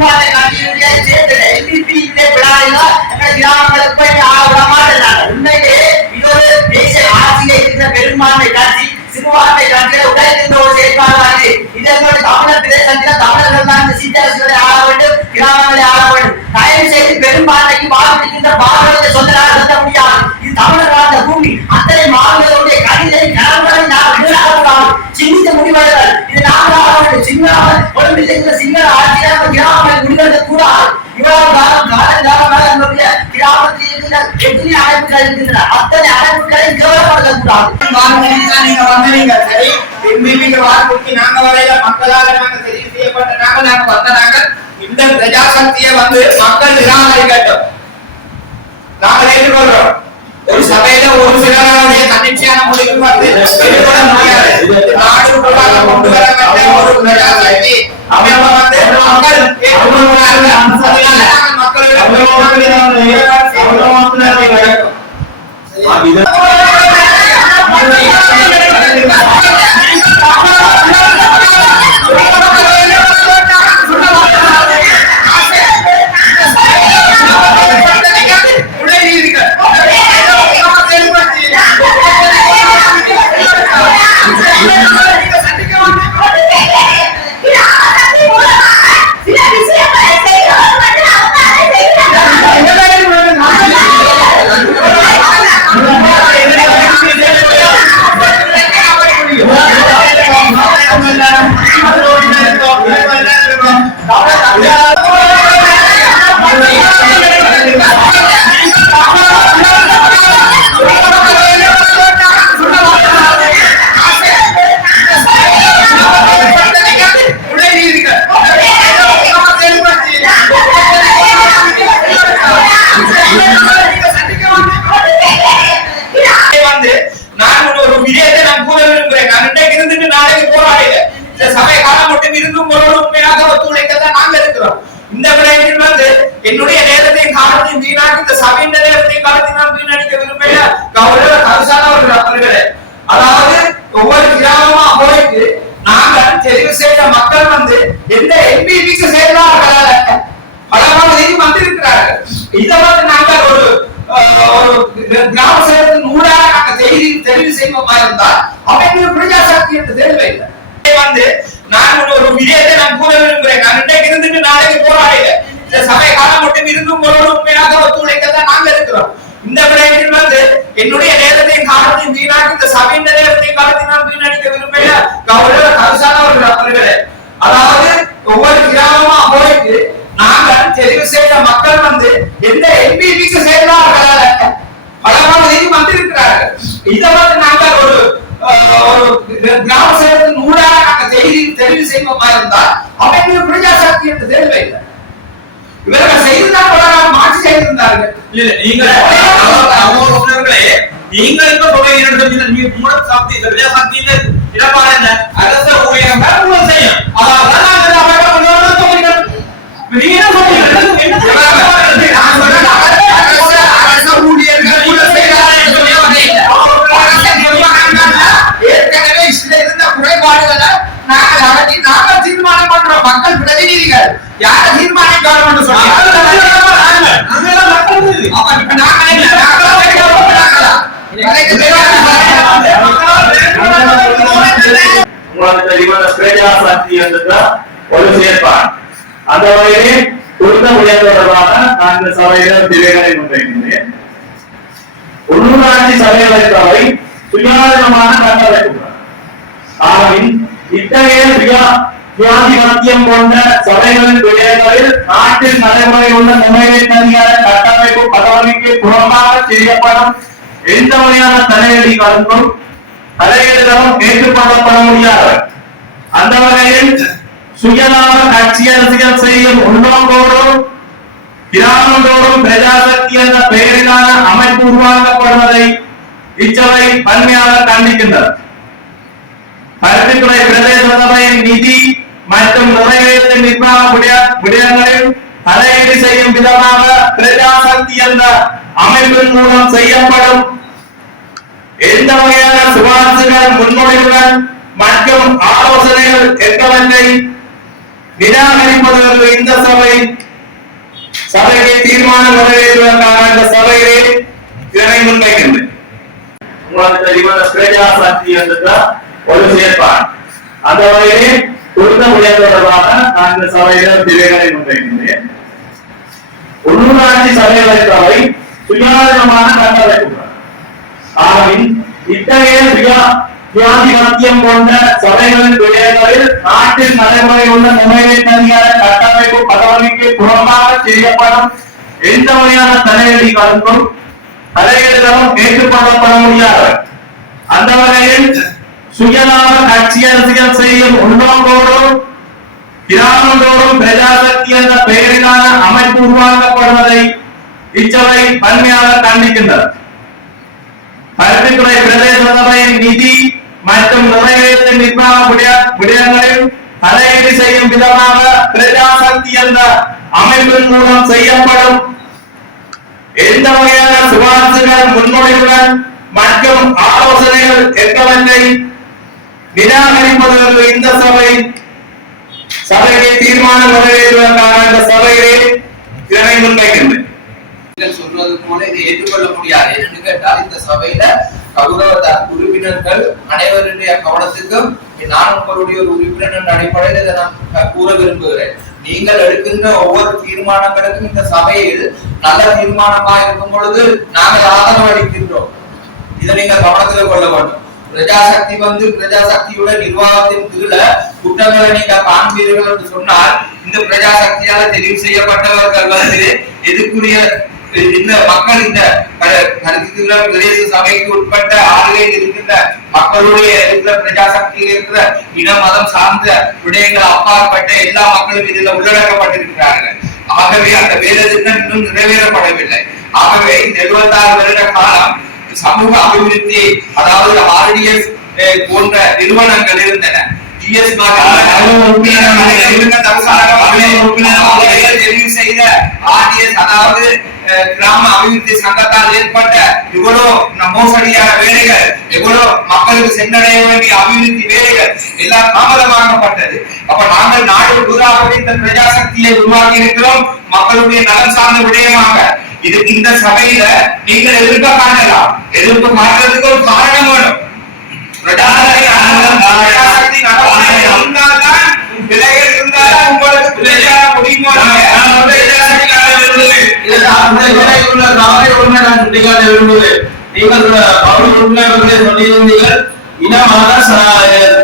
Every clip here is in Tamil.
பெரும்பான்மை கட்சியினுடைய கிராமங்களுக்கு போய் ஆள உண்மையிலே இது ஒரு தேசிய ஆட்சியில இருக்கிற பெரும்பான்மை கட்சி சிறுபான்மை கட்சியை உடைக்கின்ற ஒரு செயற்பாடு. இதோட தமிழர் பிரதேசத்தில் தமிழர்கள் தான் இந்த சிற்றரசுகளை ஆள வேண்டும், கிராமங்களை ஆள வேண்டும். தயவு செய்து பெரும்பான்மைக்கு வாக்களிக்கின்ற பாரதத்தை சொல்ல முடியாது. இது தமிழர் வாழ்ந்த பூமி. அத்தனை மாணவர்களுடைய கணிதை கணவனை நாம் விடுதலாக சிந்தித்த முடிவெடுங்கள். இது நாங்கள் சிங்கள ஒழுங்கு செய்கிற சிங்கள ஆட்சியாக கிராமங்களை முடிவெடுக்க கூடாது. இவ்வளவு காலமாக கிராமத்தில் இருக்கிற எத்தனை அமைப்புகள் இருக்கின்றன, அத்தனை அமைப்புகளை கௌரவப்படுத்தக்கூடாது. நீங்க வந்தீங்க சரி, எம்பிபிக்கு வாக்குறுதி நாங்க வரையில மக்களால் நாங்க தெரிவு செய்யப்பட்ட நாங்க வந்தாங்க. இந்த பிரஜாசக்தியை மக்கள் நிராகரிக்கட்டும், நாங்கள் ஏற்றுக்கொள்றோம். ஒரு சபையில ஒரு சிலருடைய தன்னிச்சையான முடிவு ஏற்றுக்கொள்ள முடியாது. நாடு கொண்டு வர வேண்டிய ஒரு பிரஜாசக்தி அமைப்பை மக்கள் ஏற்றுக்கொள்கிறார்கள். என்னுடைய நேரத்தையும் காலத்தையும் வீணாக்கி இந்த சபையின் நேரத்தையும் காலத்தையும் நான் வீணடிக்க விரும்பல. கௌரவ கருசானவர்களே, அதாவது ஒவ்வொரு கிராமமா போயிட்டு நாங்கள் தெரிவு செய்த மக்கள் எந்த எம்பிபிக்கு சேர்ந்தார்கள் பலவாறு வந்திருக்கிறார்கள். இதை நாங்கள் ஒரு கிராம சேவத்தின் ஊடாக நாங்கள் தெரிவு செய்வோமா இருந்தால் அமைப்பு பிரஜாசக்தி என்று தேவையில்லை. நான் ஒரு விடயத்தை நான் கூற விரும்புகிறேன். நான் இன்றைக்கு இருந்துட்டு நாளைக்கு போராடல. இந்த சபை காலம் மட்டும் இருந்தும் உண்மையாக ஒத்துழைக்கத்தான் நாங்கள் இருக்கிறோம். இந்த விடயத்தில் என்னுடைய நேரத்தையும் காலத்தையும் வீணாக்கி இந்த சபையின் நேரத்தையும் காலத்தையும் நான் வீணடிக்க விரும்பல. கௌரவ கருசானவர்களே, அதாவது ஒவ்வொரு கிராமமா போயிட்டு நாங்கள் தெரிவு செய்த மக்கள் எந்த எம்பிபிக்கு சேர்ந்தார்கள் பலவாறு வந்திருக்கிறார்கள். இதை நாங்கள் ஒரு கிராம சேவத்தின் ஊடாக நாங்கள் தெரிவு செய்வோமா இருந்தால் அமைப்பு பிரஜாசக்தி என்று தேவையில்லை. இவர்கள் செய்துதான் மாற்றி செய்திருந்தார்கள். நீங்கள் இப்ப இடப்பாடு என்ன அரச ஊழியர்கள் செய்யும். ஏற்கனவே இருந்த குறைபாடுகளை நாங்கள் தீர்மானம் பண்றோம். மக்கள் பிரதிநிதிகள் யார தீர்மானம் கவர்மெண்ட் ஒரு செயற்பாடு. அந்த வகையிலே கொடுத்த முடியாத தொடர்பாக நான் சபையில திரைகளை முன்வைக்கின்றேன். உள்ளூராட்சி சபைகளை தவிர சுயாதீனமான கட்டமைப்பு ஆவின் இத்தகைய சுயாதிபத்தியம் கொண்ட சபைகளின் விடயங்களில் நாட்டில் நடைமுறை உள்ள நிறைவேற்றிய கட்டமைப்பு பதவிக்கு புறம்பாக செய்யப்படும் எந்த வகையான தலையீடுகளும் ஏற்றுக்கொள்ளப்பட முடியாது. அந்த வகையில் சுயலாக கட்சி அரசியல் செய்யும் உள்நோக்கோடும் கிராமந்தோறும் பிரஜாசக்தி என்ற பெயரிலான அமைப்பு உருவாக்கப்படுவதை இச்சபை வன்மையாக கண்டிக்கின்றது. பருத்தித்துறை பிரதேச சபையின் நிதி மற்றும் நிறைவேற்ற நிர்வாக விடயங்களில் தலையீடு செய்யும் விதமாக பிரஜாசக்தி என்ற அமைப்பின் மூலம் செய்யப்படும் எந்த வகையான சுவாரஸ்யங்கள் முன்மொழிவுகள் மற்றும் ஆலோசனைகள் என்பவற்றை நிராகரிப்பதற்கு இந்த சபை சபைக்கு தீர்மானம் நிறைவேற்றுவதற்காக இந்த சபையிலே இதனை முன்வைக்கின்றேன். உங்களுக்கு தெரியும் பிரஜா சக்தி என்ற ஒரு செயற்பாடு. அந்த வகையிலே கொடுத்த உடைய தொடர்பாக நான் இந்த சபையில திரைகளை முன்வைக்கின்றேன். உள்ளூராட்சி சபைகளை சபை சுயாதீனமான கட்டமைப்பு ஆகின் இத்தகைய சுயாதிபத்தியம் கொண்ட சபைகளின் விடயங்களில் நாட்டில் நடைமுறை உள்ள நிறைவேற்ற கட்டமைப்பு பதவிக்கு புறமாக செய்யப்படும் எந்த வகையான தலையீடுகளுக்கும் தலையீடுகளும் ஏற்றுக்கொள்ளப்பட முடியாது. அந்த வகையில் சுயலாக கட்சி அரசியல் செய்யும் உள்நோக்கோடும் கிராமந்தோறும் பிரஜாசக்தி என்ற பெயரிலான அமைப்பு உருவாக்கப்படுவதை இச்சபை வன்மையாக கண்டிக்கின்றது. பருத்தித்துறை பிரதேச சபையின் நிதி மற்றும் நிறைவேற்று நிர்வாக விடயங்களில் தலையீடு செய்யும் விதமாக பிரஜாசக்தி என்ற அமைப்பின் மூலம் செய்யப்படும் எந்த வகையான சிபாரிசுகள் முன்மொழிவுகள் மற்றும் ஆலோசனைகள் என்பவற்றை நிராகரிப்பதற்கு இந்த சபைக்கு தீர்மானம் நிறைவேற்றுவதற்காக இந்த சபையிலே இதனை முன்வைக்கின்றேன். சொல்றது போல இதை ஏற்றுக்கொள்ள முடியாது. என்னன்னு கேட்டால் இந்த சபையில கௌரவ உறுப்பினர்கள் அனைவருடைய கவனத்துக்கும் நான் உங்களுடைய ஒரு உறுப்பினர் என்ற அடிப்படையில் இதை நான் கூற விரும்புகிறேன். நீங்கள் எடுக்கின்ற ஒவ்வொரு தீர்மானங்களுக்கும் இந்த சபையில் நல்ல தீர்மானமா இருக்கும் பொழுது நாங்கள் ஆதரவு அளிக்கின்றோம். இதை நீங்கள் கவனத்தில் கொள்ள வேண்டும். பிரஜாசக்தியோட நிர்வாகத்தின் கீழே குற்றங்களை நீங்க காண்பீர்கள் என்று சொன்னால் இந்த பிரஜாசக்தியால தெரிவு செய்யப்பட்டவர்கள் வந்து எதுக்குரிய இந்த மக்கள் இந்த பிரதேச சபைக்கு உட்பட்ட ஆளுகையில் இருக்கின்ற மக்களுடைய இருக்கிற பிரஜாசக்தியில் இருக்கிற இன மதம் சார்ந்த விடயங்கள் அப்பாற்பட்ட எல்லா மக்களும் இதில் உள்ளடக்கப்பட்டிருக்கிறார்கள். ஆகவே அந்த வேலை திட்டம் இன்னும் நிறைவேறப்படவில்லை. ஆகவே இந்த 76 வருட காலம் சமூக அபிவிருத்தி அதாவது RDS போன்ற நிறுவனங்கள் இருந்தன. கிராம அபிவிருத்தி சங்கத்தால் ஏற்பட்ட எவ்வளவு மோசடியான வேலைகள், எவ்வளவு மக்களுக்கு சென்றடைய வேண்டிய அபிவிருத்தி வேலைகள் எல்லாம் தாமதமாக்கப்பட்டது. அப்ப நாங்கள் நாடு பூராகவே இந்த பிரஜாசக்தியை உருவாக்கி இருக்கிறோம் மக்களுடைய நலன் சார்ந்த விடயமாக. இதுக்கு இந்த சபையில நீங்கள் எதிர்ப்பு காணலாம். எதிர்ப்பு காட்டுறதுக்கு ஒரு காரணம் வேணும்.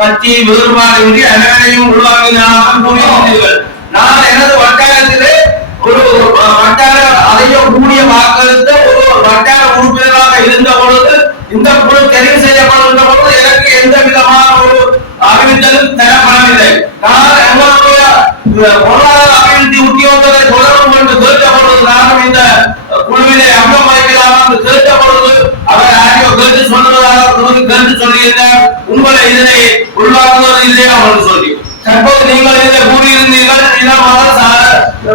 கட்சி வேறுபாடின்றி அனைவரையும் உருவாக்கினார்கள். நான் எனது வட்டாரத்திலே ஒரு வட்டார அதையும் கூடிய வாக்களித்த ஒரு வட்டார உறுப்பினராக இருந்த பொழுது இந்த குழு தெரிவு செய்யப்படுகின்ற பொழுது எனக்கு எந்த விதமான ஒரு அபிவிருத்தியும் தரப்படவில்லை. நான் எங்களுடைய பொருளாதார அபிவிருத்தி உத்தியோகத்தை தொடரும் என்று கேட்ட பொழுது நானும் இந்த குழுவிலே அங்கம் வகிக்கலாம் என்று கேட்ட பொழுது அவர் யாரையோ கேட்டு சொல்வதாக கேட்டு சொல்லியிருந்தார். உங்களை இதனை உருவாக்குவது இல்லையா என்று சொல்லி தற்போது நீங்கள் இதில் கூறியிருந்தீர்கள்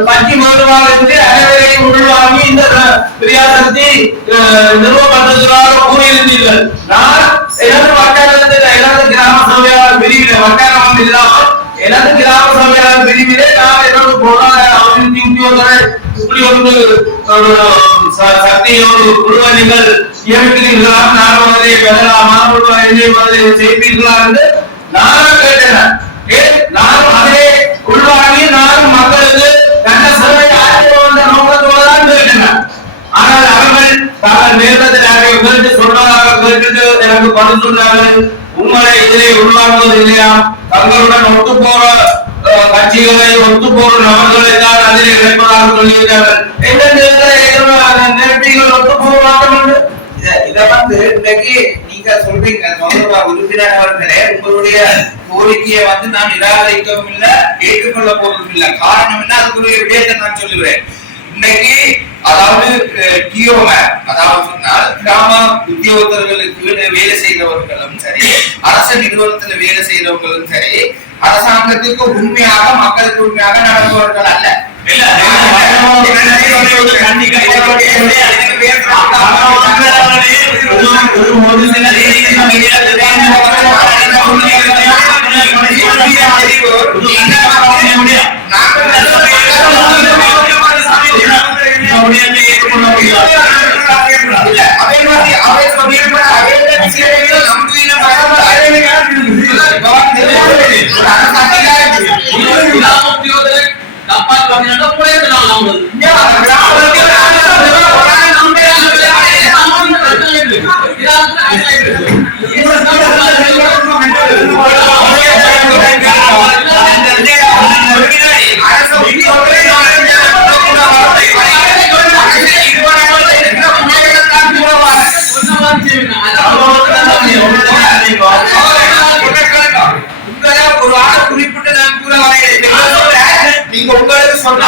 கட்சி வேறுபாடு இருந்து அனைவரையும் உள்வாங்கி இந்த பிரஜாசக்தி நிறுவப்பட்டதாக கூறியிருந்தீர்கள். நான் எனது வட்டாரத்தில் எனது கிராம சபையாளர் பிரிவிலே வட்டாரம் இல்லாமல் எனது கிராம சபையாளர் பிரிவிலே நான் எனது பொருளாதார அபிவிருத்தி உத்தியோகரை இப்படி ஒரு சக்தியோடு குழுவை நீங்கள் இயக்குகிறீர்களா, நான் அதை பெறலாமா, செய்வீர்களா என்று நானும் கேட்டேன். நானும் அதே உள்வாங்கி நானும் மக்களுக்கு நல்ல சேவை ஆற்ற வந்த நோக்கத்தோடு தான் கேட்டேன். ஆனால் அவர்கள் தாங்கள் நேரத்தில் கேட்டு சொல்வதாக கேட்டு எனக்கு பதில் சொன்னார்கள். உங்களை இதிலே உள்வாங்குவது இல்லையா, தங்களுடன் ஒத்து போற கட்சிகளை ஒத்து போற நபர்களை தான் அதிலே இணைப்பதாக சொல்லியிருக்கார்கள். நேரத்தில் ஒத்து போவார்கள். இதை வந்து இன்னைக்கு நீங்க சொல்றீங்க உறுப்பினர்களே, உங்களுடைய கோரிக்கையை வந்து நான் நிராகரிக்கவும் இல்லை, ஏற்றுக்கொள்ள போவதும் இல்லை. காரணம் என்ன, அதுக்குரிய விடயத்தை நான் சொல்லுவேன். இன்னைக்கு அதாவது அதாவது சொன்னால் கிராம உத்தியோகத்தர்களுக்கு வேலை செய்தவர்களும் சரி, அரசு நிறுவனத்துல வேலை செய்தவர்களும் சரி, அரசாங்கத்துக்கு உண்மையாக மக்களுக்கு உண்மையாக நடப்பவர்கள் அல்ல. குறிப்பிட்டு நான் கூற நீங்க உங்களுக்கு சொன்ன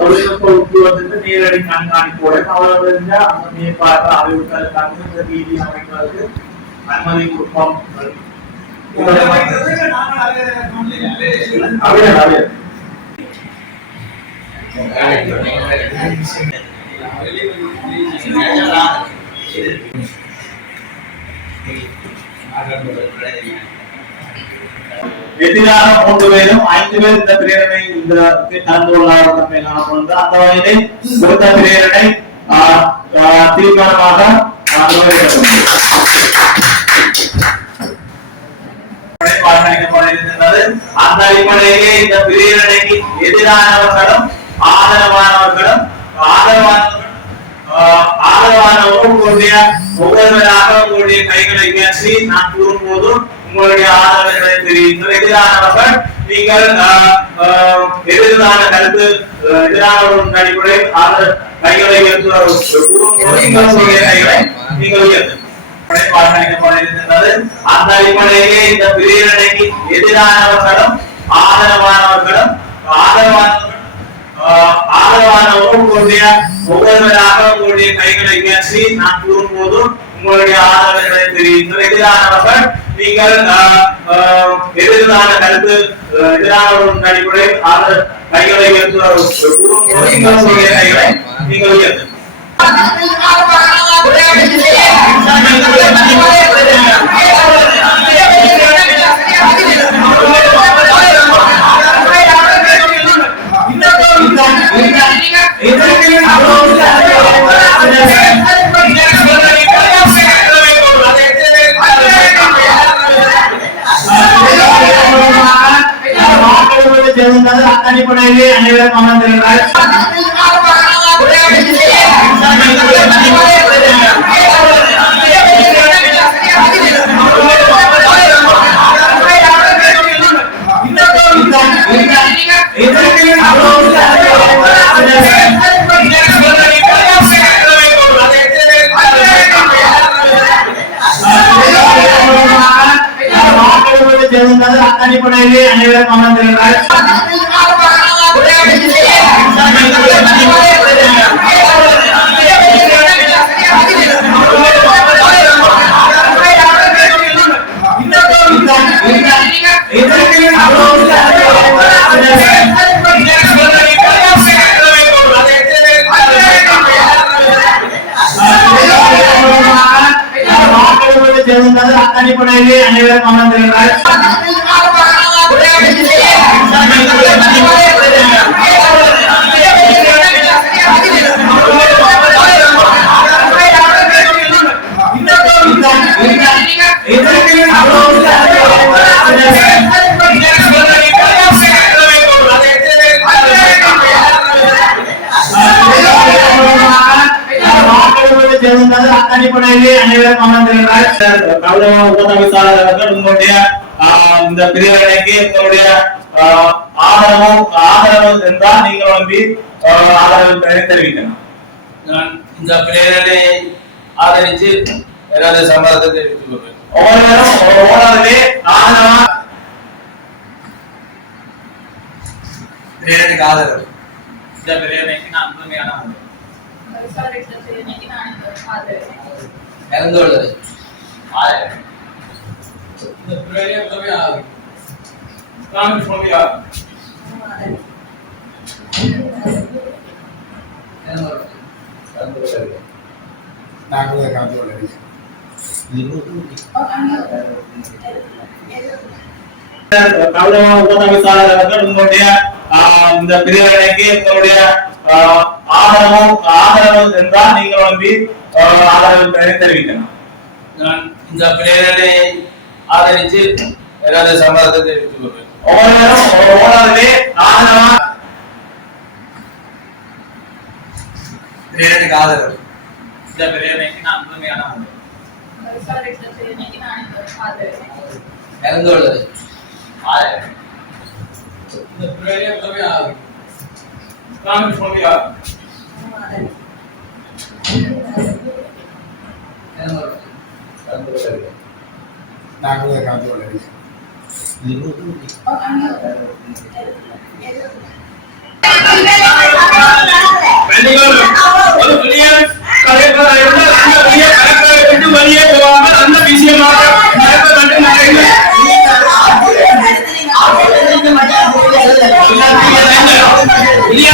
தொழில்நுட்ப உத்தியோகத்திற்கு நேரடி கண்காணிப்புடன் அவர்களுடைய அந்த மேற்பார்வை அறிவுறுத்தலுக்காக வீதி அமைப்பதற்கு அனுமதி கொடுப்போம். எதிராக 3 பேரும் 5 பேர் இந்த பிரேரணை இந்த கலந்து கொள்ளாத அந்த வகையிலே கொடுத்த பிரேரணை தீர்மானமாக அந்த அடிப்படையிலே இந்த பிரேரணைக்கு எதிரானவர்களும் ஆதரவானவர்களும் ஆதரவானவர்களுடைய ஒவ்வொருவராக உங்களுடைய கைகளை உயர்த்தி நான் கூறும்போது உங்களுடைய ஆதரவுகளை தெரிவிங்கள். எதிரானவர்கள் நீங்கள் எதிரான கருத்து எதிரானவர்கள் அடிப்படையில் கைகளை நீங்கள் உயர்த்து அந்த அடிப்படையிலே இந்த பிரேரணைக்கு எதிரானவர்களும் ஆதரவானவர்களும் ஆதரவானவர்களுடைய ஒவ்வொருவராக உங்களுடைய கைகளை உயர்த்தி நான் கூறும்போது உங்களுடைய ஆதரவுகளை தெரிவிங்கள். எதிரானவர்கள் நீங்கள் எதிரான கருத்து எதிரானவர்கள் அடிப்படையில் கைகளை கைகளை நீங்கள் உயர்த்து அடிப்படையிலே அனைவரும் அமர்ந்திருக்கிறார். அடிப்படையிலே அனைவரும் அமர்ந்திருக்கிறார். அடிப்படையிலே அனைவரும் அமர்ந்திருக்கிறார். அனைவரும் அமர்ந்திருந்தால் கௌரவ உபதவிசாளர் அவர்கள் உங்களுடைய இந்த பிரிவினைக்கு உங்களுடைய ஆதரவு இருந்தால் நீங்கள் வந்து ஆதரவு தெரிவிக்கணும். நான் இந்த பிரேரணையை ஆதரித்து எனது சம்மதத்தை தெரிவித்துக் கொள்வேன். ஒவ்வொருவரும் ஓடாதே ஆதரவா பிரேரணைக்கு ஆதரவு. இந்த பிரேரணைக்கு நான் முழுமையான ஆதரவு. இறந்துள்ளது இந்த பிரேரணை முழுமையான ஆதரவு. நான் முழுமையாக நாங்களே கலந்து கொள்ளவில்லை. கௌரவ உபதவிசாளர் அவர்கள் உங்களுடைய இந்த பிரிவினைக்கு உங்களுடைய ஆதரவு இருந்தால் நீங்கள் வந்து ஆதரவு தெரிவிக்கணும். நான் இந்த பிரேரணையை ஆதரித்து எனது சம்மதத்தை தெரிவித்துக் கொள்வேன். ஒவ்வொருவரும் ஓடாதே ஆதரவா பிரேரணைக்கு ஆதரவு. இந்த பிரேரணைக்கு நான் முழுமையான ஆதரவு. இறந்துள்ளது இந்த பிரேரணை முழுமையான ஆதரவு. நான் முழுமையாக நாங்களே கலந்து கொள்ளவில்லை. ஒரு புதிய கலைஞர் இருந்தால் அந்த புதிய கலைஞரை விட்டு வெளியே போகாமல் அந்த விஷயமாக நடக்க வேண்டும். புதிய